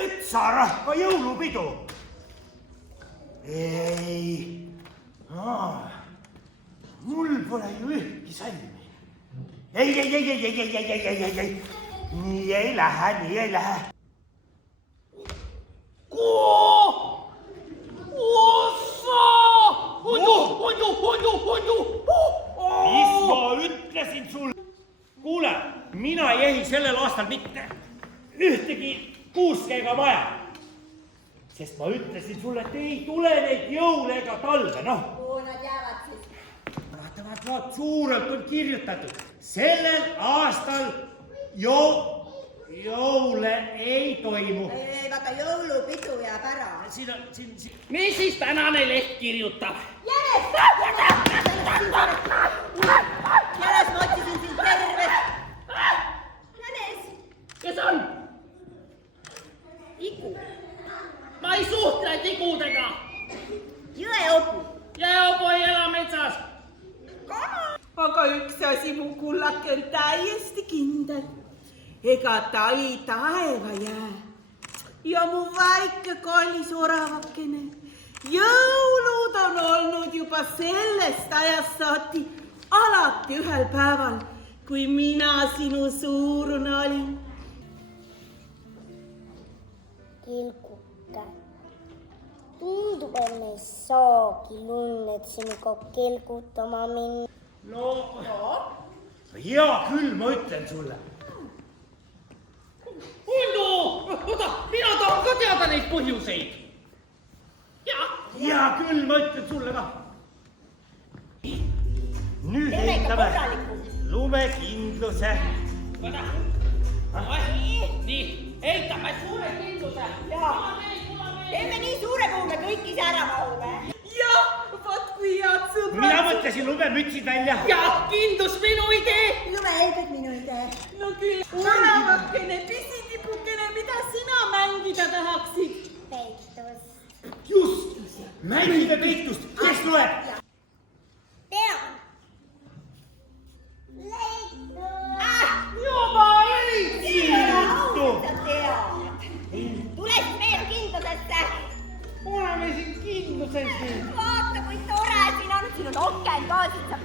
metsarahva jõulupidu. Ei, mul pole ju ühtki salmi. Ei. Nii ei lähe. Mis ma ütlesin sulle? Kuule, mina ei ehi sellel aastal mitte ühtegi kuuske ega maja. Sest ma ütlesin sulle, et ei tule neid jõule ega talve, noh. Kuhu nad jäävad siis? Vaat suurelt on kirjutatud. Sellel aastal jõule ei toimu. Ei, vaata jõulupidu jääb ära. Mis siis tänane leht kirjutab? Jänes, ma otsisin sind tervest. Jänes. Kes on? Igu. Ma ei suhtle tigudega. Jõeobu. Jõeobu ei ela metsas. Aga üks asi mu kullake on täiesti kindel. Ega ta ei taeva jää. Ja mu väike kallis oravakene. Jõulud on olnud juba sellest ajast saati alati ühel päeval, kui mina sinu suurune olin. Kelguke. Tundub, et me ei saagi lund sinuga kelgutama minna. No, hea küll, ma ütlen sulle. Hundu! Oota, mina tahan ka teada neid põhjuseid. Hea küll, ma ütlen sulle ka. Nüüd Teeme ikka ehitame korralikult. lumekindluse. Nii, eitame suure kindluse. Teeme nii suure, kuhu me kõik ise ära mahume. Jah, vaat kui head sõbrad. Mina mõtlesin lumemütsid välja. Ja kindlus minu idee. Lumehelbed minu idee. No küll, oravakene, pisitipukene, mida sina mängida tahaksid? Peitus. Just, mängime peitust. Kes loeb? Tean. Leitus. Juba ei! Sa tead. Tule siis meil kindlusesse. Oleme siin kindluses. Vaata, kui tore siin on. Siin on oken ka, siin saab